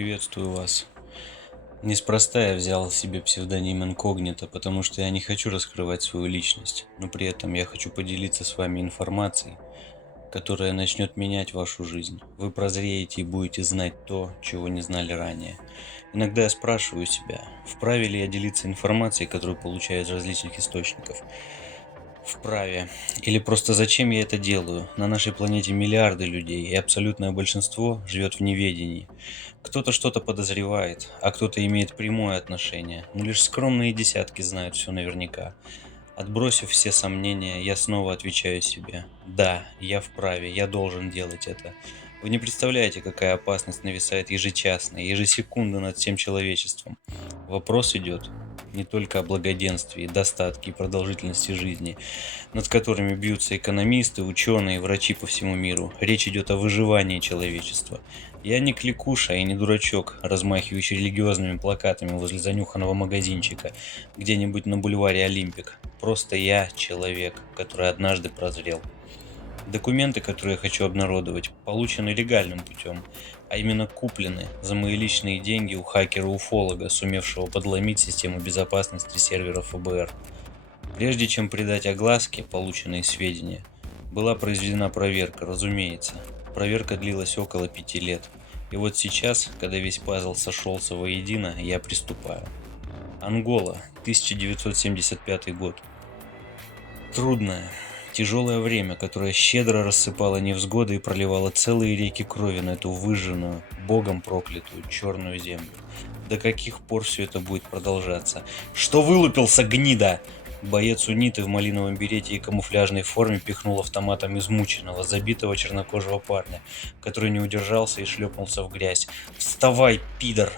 Приветствую вас. Неспроста я взял себе псевдоним инкогнито, потому что я не хочу раскрывать свою личность, но при этом я хочу поделиться с вами информацией, которая начнет менять вашу жизнь. Вы прозреете и будете знать то, чего не знали ранее. Иногда я спрашиваю себя, вправе ли я делиться информацией, которую получаю из различных источников. Вправе. Или просто зачем я это делаю? На нашей планете миллиарды людей, и абсолютное большинство живет в неведении. Кто-то что-то подозревает, а кто-то имеет прямое отношение, но лишь скромные десятки знают все наверняка. Отбросив все сомнения, я снова отвечаю себе: да, я вправе, я должен делать это. Вы не представляете, какая опасность нависает ежечасно, ежесекунду над всем человечеством. Вопрос идет не только о благоденствии, достатке и продолжительности жизни, над которыми бьются экономисты, ученые, врачи по всему миру. Речь идет о выживании человечества. Я не кликуша и не дурачок, размахивающий религиозными плакатами возле занюханного магазинчика где-нибудь на бульваре Олимпик. Просто я человек, который однажды прозрел. Документы, которые я хочу обнародовать, получены легальным путем, а именно куплены за мои личные деньги у хакера-уфолога, сумевшего подломить систему безопасности серверов ФБР. Прежде чем придать огласке полученные сведения, была произведена проверка, разумеется. Проверка длилась около 5 лет. И вот сейчас, когда весь пазл сошелся воедино, я приступаю. Ангола, 1975 год. Трудное, тяжелое время, которое щедро рассыпало невзгоды и проливало целые реки крови на эту выжженную, богом проклятую, черную землю. До каких пор все это будет продолжаться? Что вылупился, гнида? Боец униты в малиновом берете и камуфляжной форме пихнул автоматом измученного, забитого чернокожего парня, который не удержался и шлепнулся в грязь. «Вставай, пидор!»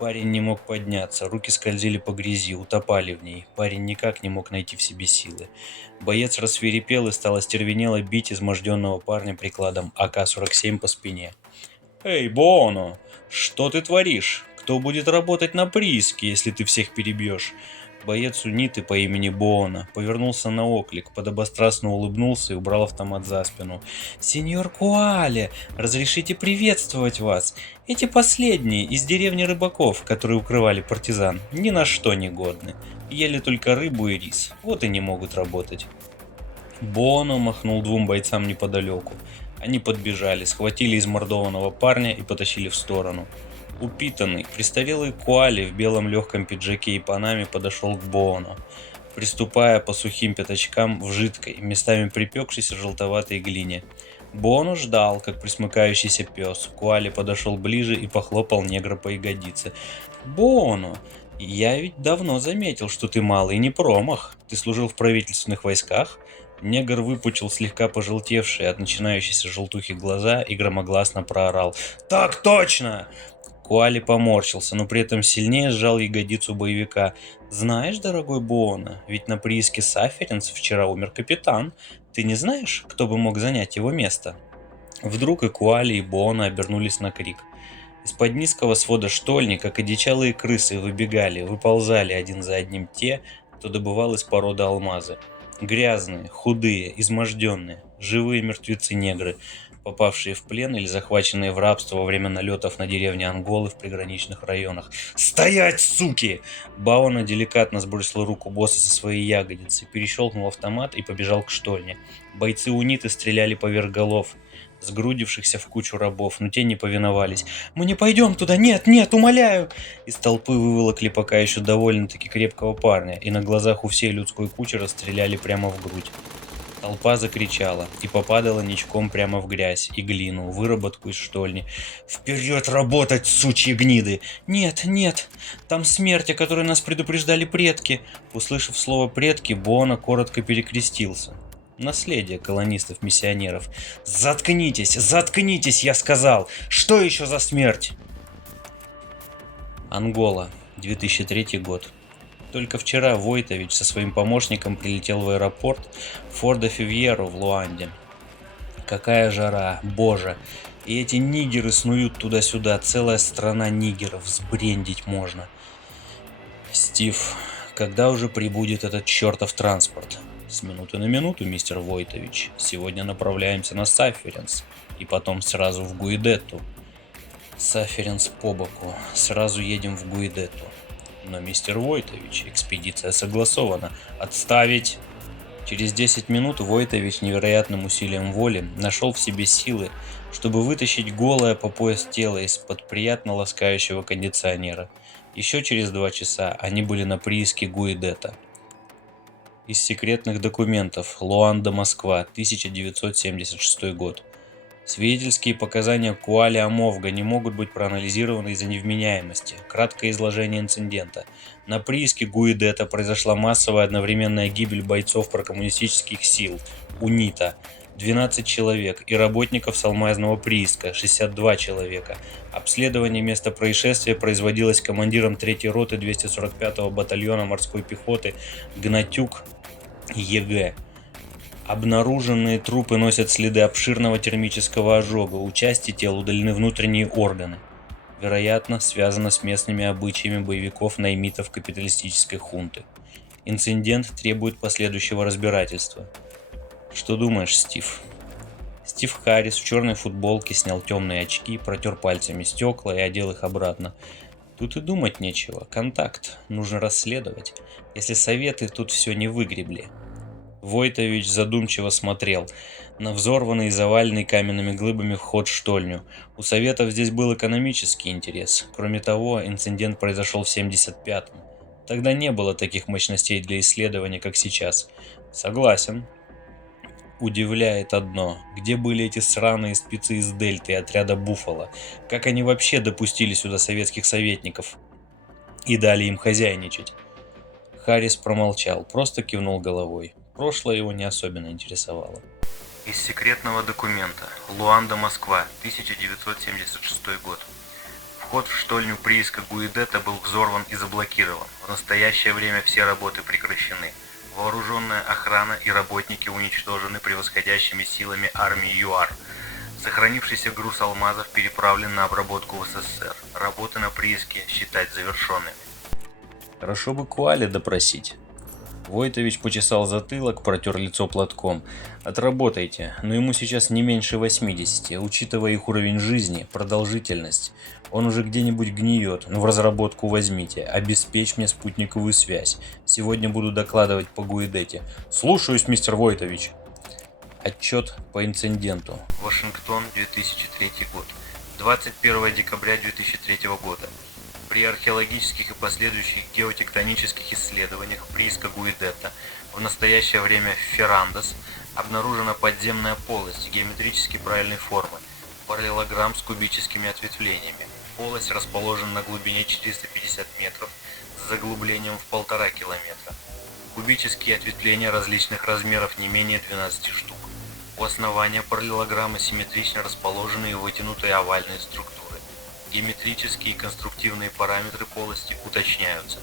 Парень не мог подняться, руки скользили по грязи, утопали в ней. Парень никак не мог найти в себе силы. Боец рассвирепел и стал остервенело бить изможденного парня прикладом АК-47 по спине. «Эй, Бооно, что ты творишь? Кто будет работать на прииске, если ты всех перебьешь?» Боец униты по имени Боона повернулся на оклик, подобострастно улыбнулся и убрал автомат за спину. «Сеньор Куале, разрешите приветствовать вас. Эти последние из деревни рыбаков, которые укрывали партизан, ни на что не годны. Ели только рыбу и рис, вот и не могут работать». Боона махнул двум бойцам неподалеку. Они подбежали, схватили измордованного парня и потащили в сторону. Упитанный, престарелый Куали в белом легком пиджаке и панаме подошел к Боону, приступая по сухим пятачкам в жидкой, местами припекшейся желтоватой глине. Боону ждал, как присмыкающийся пес. Куали подошел ближе и похлопал негра по ягодице. «Боону, я ведь давно заметил, что ты малый не промах. Ты служил в правительственных войсках?» Негр выпучил слегка пожелтевшие от начинающейся желтухи глаза и громогласно проорал: «Так точно!» Куали поморщился, но при этом сильнее сжал ягодицу боевика. «Знаешь, дорогой Буона, ведь на прииске Саференс вчера умер капитан. Ты не знаешь, кто бы мог занять его место?» Вдруг и Куали, и Буона обернулись на крик. Из-под низкого свода штольни, как одичалые крысы, выбегали, выползали один за одним те, кто добывал из породы алмазы. Грязные, худые, изможденные, живые мертвецы-негры, попавшие в плен или захваченные в рабство во время налетов на деревни Анголы в приграничных районах. «Стоять, суки!» Баона деликатно сбросил руку босса со своей ягодицы, перещелкнул автомат и побежал к штольне. Бойцы униты стреляли поверх голов сгрудившихся в кучу рабов, но те не повиновались. «Мы не пойдем туда! Нет, нет, умоляю!» Из толпы выволокли пока еще довольно-таки крепкого парня, и на глазах у всей людской кучи расстреляли прямо в грудь. Толпа закричала и попадала ничком прямо в грязь и глину, выработку из штольни. «Вперед работать, сучьи гниды!» «Нет, нет, там смерть, о которой нас предупреждали предки!» Услышав слово «предки», Буона коротко перекрестился. Наследие колонистов-миссионеров. «Заткнитесь, заткнитесь, я сказал! Что еще за смерть?» Ангола, 2003 год. Только вчера Войтович со своим помощником прилетел в аэропорт Фордо Фивьеро в Луанде. Какая жара, боже! И эти нигеры снуют туда-сюда, целая страна нигеров, сбрендить можно. «Стив, когда уже прибудет этот чертов транспорт?» «С минуты на минуту, мистер Войтович. Сегодня направляемся на Саференс и потом сразу в Гуидетту». Саференс по боку. Сразу едем в Гуидетту. Но, мистер Войтович, экспедиция согласована. Отставить! Через 10 минут Войтович невероятным усилием воли нашел в себе силы, чтобы вытащить голое по пояс тело из-под приятно ласкающего кондиционера. Еще через 2 часа они были на прииске Гуидетта. Из секретных документов. Луанда, Москва, 1976 год. Свидетельские показания Куали Амовга не могут быть проанализированы из-за невменяемости. Краткое изложение инцидента. На прииске Гуидетта произошла массовая одновременная гибель бойцов прокоммунистических сил УНИТА 12 человек и работников Салмазного прииска 62 человека. Обследование места происшествия производилось командиром 3-й роты 245-го батальона морской пехоты Гнатюк ЕГ. Обнаруженные трупы носят следы обширного термического ожога, у части тел удалены внутренние органы. Вероятно, связано с местными обычаями боевиков-наймитов капиталистической хунты. Инцидент требует последующего разбирательства. Что думаешь, Стив? Стив Харрис в черной футболке снял темные очки, протер пальцами стекла и одел их обратно. Тут и думать нечего. Контакт. Нужно расследовать. Если советы тут все не выгребли. Войтович задумчиво смотрел на взорванный и заваленный каменными глыбами вход в штольню. У Советов здесь был экономический интерес. Кроме того, инцидент произошел в 75-м. Тогда не было таких мощностей для исследования, как сейчас. Согласен. Удивляет одно. Где были эти сраные спецы из Дельты и отряда Буффало? Как они вообще допустили сюда советских советников и дали им хозяйничать? Харрис промолчал, просто кивнул головой. Прошлое его не особенно интересовало. Из секретного документа. Луанда, Москва, 1976 год. Вход в штольню прииска Гуидетта был взорван и заблокирован. В настоящее время все работы прекращены. Вооруженная охрана и работники уничтожены превосходящими силами армии ЮАР. Сохранившийся груз алмазов переправлен на обработку в СССР. Работы на прииске считать завершенными. Хорошо бы Куали допросить. Войтович почесал затылок, протер лицо платком. Отработайте, но ему сейчас не меньше 80, учитывая их уровень жизни, продолжительность. Он уже где-нибудь гниет, но в разработку возьмите. Обеспечь мне спутниковую связь. Сегодня буду докладывать по Гуидетте. Слушаюсь, мистер Войтович. Отчет по инциденту. Вашингтон, 2003 год. 21 декабря 2003 года. При археологических и последующих геотектонических исследованиях прииска Гуидетта в настоящее время в Феррандос обнаружена подземная полость геометрически правильной формы, параллелограмм с кубическими ответвлениями. Полость расположена на глубине 450 метров с заглублением в 1,5 километра. Кубические ответвления различных размеров не менее 12 штук. У основания параллелограммы симметрично расположены и вытянутые овальные структуры. Геометрические и конструктивные параметры полости уточняются,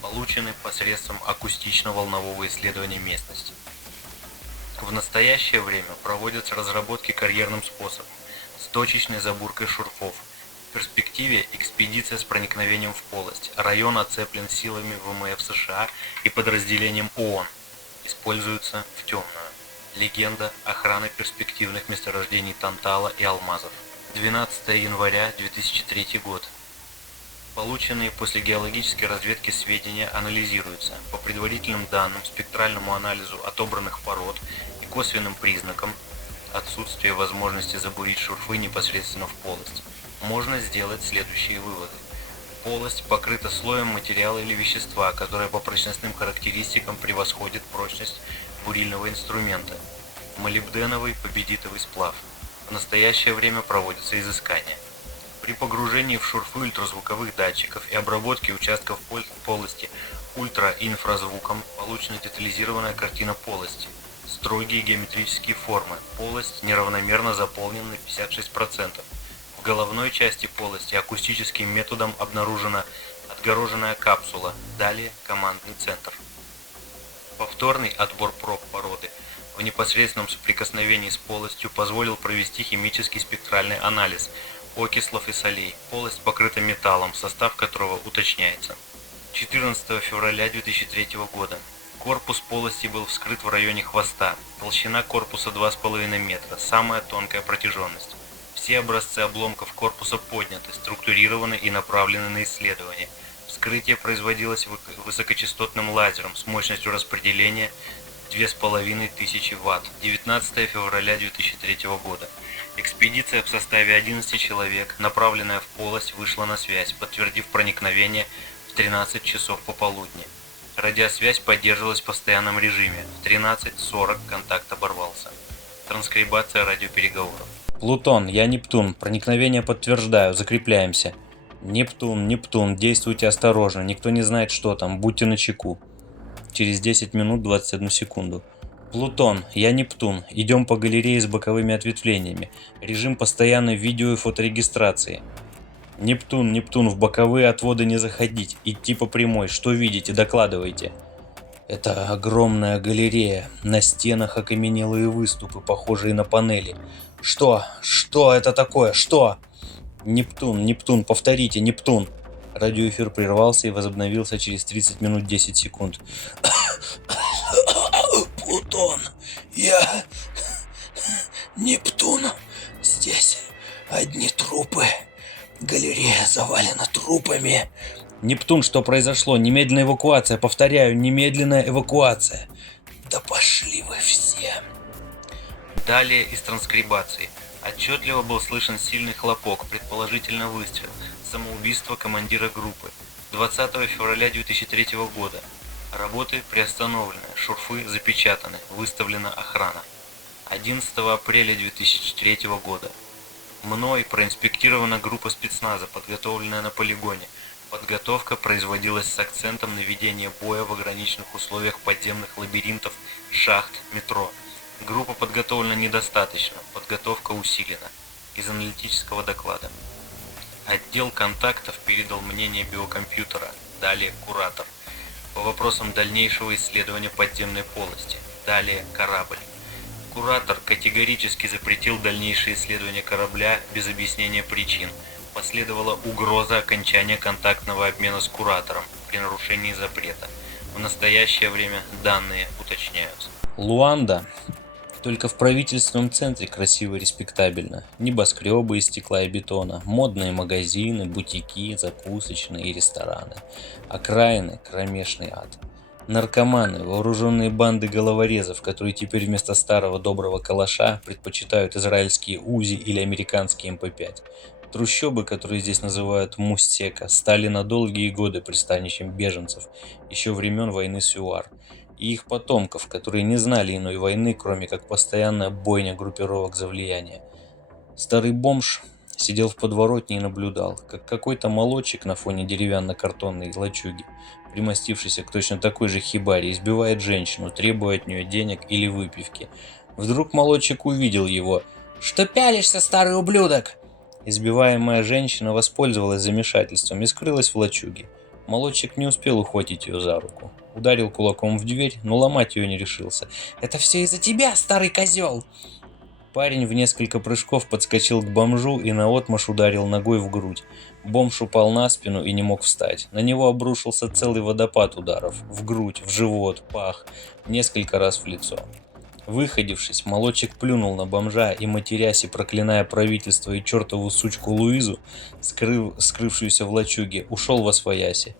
получены посредством акустично-волнового исследования местности. В настоящее время проводятся разработки карьерным способом, с точечной забуркой шурфов. В перспективе экспедиция с проникновением в полость. Район оцеплен силами ВМФ США и подразделением ООН. Используется в темную. Легенда охраны перспективных месторождений тантала и алмазов. 12 января 2003 год. Полученные после геологической разведки сведения анализируются. По предварительным данным, спектральному анализу отобранных пород и косвенным признакам отсутствия возможности забурить шурфы непосредственно в полость, можно сделать следующие выводы. Полость покрыта слоем материала или вещества, которое по прочностным характеристикам превосходит прочность бурильного инструмента. Молибденовый победитовый сплав. В настоящее время проводятся изыскания. При погружении в шурфы ультразвуковых датчиков и обработке участков полости ультра- и инфразвуком получена детализированная картина полости. Строгие геометрические формы. Полость неравномерно заполнена на 56%. В головной части полости акустическим методом обнаружена отгороженная капсула. Далее командный центр. Повторный отбор проб породы в непосредственном соприкосновении с полостью позволил провести химический спектральный анализ окислов и солей. Полость покрыта металлом, состав которого уточняется. 14 февраля 2003 года. Корпус полости был вскрыт в районе хвоста. Толщина корпуса 2,5 метра, самая тонкая протяженность. Все образцы обломков корпуса подняты, структурированы и направлены на исследование. Вскрытие производилось высокочастотным лазером с мощностью распределения 2500 Вт. 19 февраля 2003 года. Экспедиция в составе 11 человек, направленная в полость, вышла на связь, подтвердив проникновение в 13 часов пополудни. Радиосвязь поддерживалась в постоянном режиме. В 13:40 контакт оборвался. Транскрибация радиопереговоров. Плутон, я Нептун. Проникновение подтверждаю. Закрепляемся. Нептун, Нептун, действуйте осторожно. Никто не знает, что там. Будьте начеку. Через 10 минут 21 секунду. Плутон, я Нептун. Идем по галерее с боковыми ответвлениями. Режим постоянной видео и фоторегистрации. Нептун, Нептун, в боковые отводы не заходить. Идти по прямой. Что видите? Докладывайте. Это огромная галерея. На стенах окаменелые выступы, похожие на панели. Что? Что это такое? Что? Нептун, Нептун, повторите, Нептун. Радиоэфир прервался и возобновился через 30 минут 10 секунд. Плутон, я Нептун. Здесь одни трупы. Галерея завалена трупами. Нептун, что произошло? Немедленная эвакуация. Повторяю, немедленная эвакуация. Да пошли вы все. Далее из транскрибации. Отчетливо был слышен сильный хлопок, предположительно выстрел. Самоубийство командира группы. 20 февраля 2003 года. Работы приостановлены, шурфы запечатаны, выставлена охрана. 11 апреля 2003 года. Мной проинспектирована группа спецназа, подготовленная на полигоне. Подготовка производилась с акцентом на ведение боя в ограниченных условиях подземных лабиринтов, шахт, метро. Группа подготовлена недостаточно, подготовка усилена. Из аналитического доклада. Отдел контактов передал мнение биокомпьютера, далее куратор. По вопросам дальнейшего исследования подземной полости, далее корабль. Куратор категорически запретил дальнейшее исследование корабля без объяснения причин. Последовала угроза окончания контактного обмена с куратором при нарушении запрета. В настоящее время данные уточняются. Луанда. Только в правительственном центре красиво и респектабельно. Небоскребы из стекла и бетона, модные магазины, бутики, закусочные и рестораны. Окраины – кромешный ад. Наркоманы, вооруженные банды головорезов, которые теперь вместо старого доброго калаша предпочитают израильские УЗИ или американские МП5. Трущобы, которые здесь называют Мустека, стали на долгие годы пристанищем беженцев, еще времен войны с ЮАР, и их потомков, которые не знали иной войны, кроме как постоянная бойня группировок за влияние. Старый бомж сидел в подворотне и наблюдал, как какой-то молодчик на фоне деревянно-картонной лачуги, примостившийся к точно такой же хибаре, избивает женщину, требуя от нее денег или выпивки. Вдруг молодчик увидел его. «Что пялишься, старый ублюдок?» Избиваемая женщина воспользовалась замешательством и скрылась в лачуге. Молодчик не успел ухватить ее за руку. Ударил кулаком в дверь, но ломать ее не решился. «Это все из-за тебя, старый козел!» Парень в несколько прыжков подскочил к бомжу и наотмашь ударил ногой в грудь. Бомж упал на спину и не мог встать. На него обрушился целый водопад ударов. В грудь, в живот, пах. Несколько раз в лицо. Выходившись, молодчик плюнул на бомжа и, матерясь и проклиная правительство и чертову сучку Луизу, скрывшуюся в лачуге, ушел восвояси.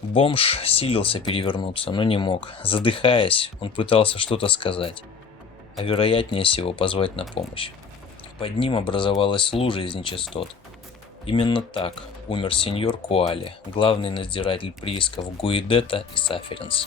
Бомж силился перевернуться, но не мог. Задыхаясь, он пытался что-то сказать, а вероятнее всего позвать на помощь. Под ним образовалась лужа из нечистот. Именно так умер сеньор Куали, главный надзиратель приисков Гуидета и Саференс.